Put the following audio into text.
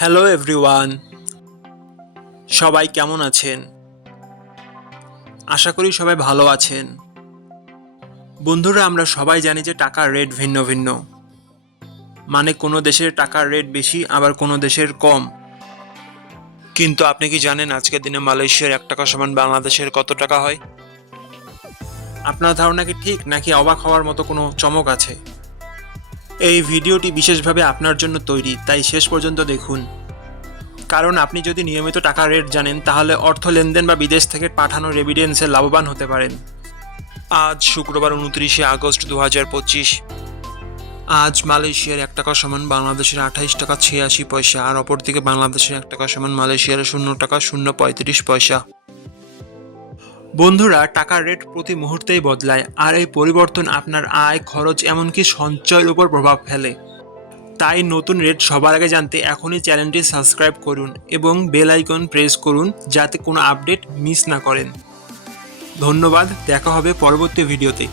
Hello everyone, সবাই কেমন আছেন? আশা করি সবাই ভালো আছেন। বন্ধুরা, আমরা সবাই জানি যে টাকার রেট ভিন্ন ভিন্ন। মানে কোনো দেশের টাকার রেট বেশি, আবার কোনো দেশের কম। কিন্তু আপনি কি জানেন আজকের দিনে মালয়েশিয়ার 1 টাকা সমান বাংলাদেশের কত টাকা হয়? আপনার ধারণা কি ঠিক, নাকি অবাক হওয়ার মতো কোনো চমক আছে? এই ভিডিওটি বিশেষভাবে আপনার জন্য তৈরি, তাই শেষ পর্যন্ত দেখুন। কারণ আপনি যদি নিয়মিত টাকার রেট জানেন, তাহলে অর্থ লেনদেন বা বিদেশ থেকে পাঠানো রেমিটেন্সে লাভবান হতে পারেন। আজ শুক্রবার 29শে আগস্ট 2025। আজ মালয়েশিয়ার 1 টাকা সমান বাংলাদেশের 28 টাকা 86 পয়সা, আর অপরদিকে বাংলাদেশের 1 টাকা সমান মালয়েশিয়ার 0 টাকা 0 পঁয়ত্রিশ পয়সা। বন্ধুরা, টাকার রেট প্রতি মুহূর্তেই বদলায়, আর এই পরিবর্তন আপনার আয়, খরচ, এমনকি সঞ্চয়ের উপর প্রভাব ফেলে। তাই নতুন রেট সবার আগে জানতে এখনই চ্যানেলটি সাবস্ক্রাইব করুন এবং বেল আইকন প্রেস করুন, যাতে কোনো আপডেট মিস না করেন। ধন্যবাদ, দেখা হবে পরবর্তী ভিডিওতে।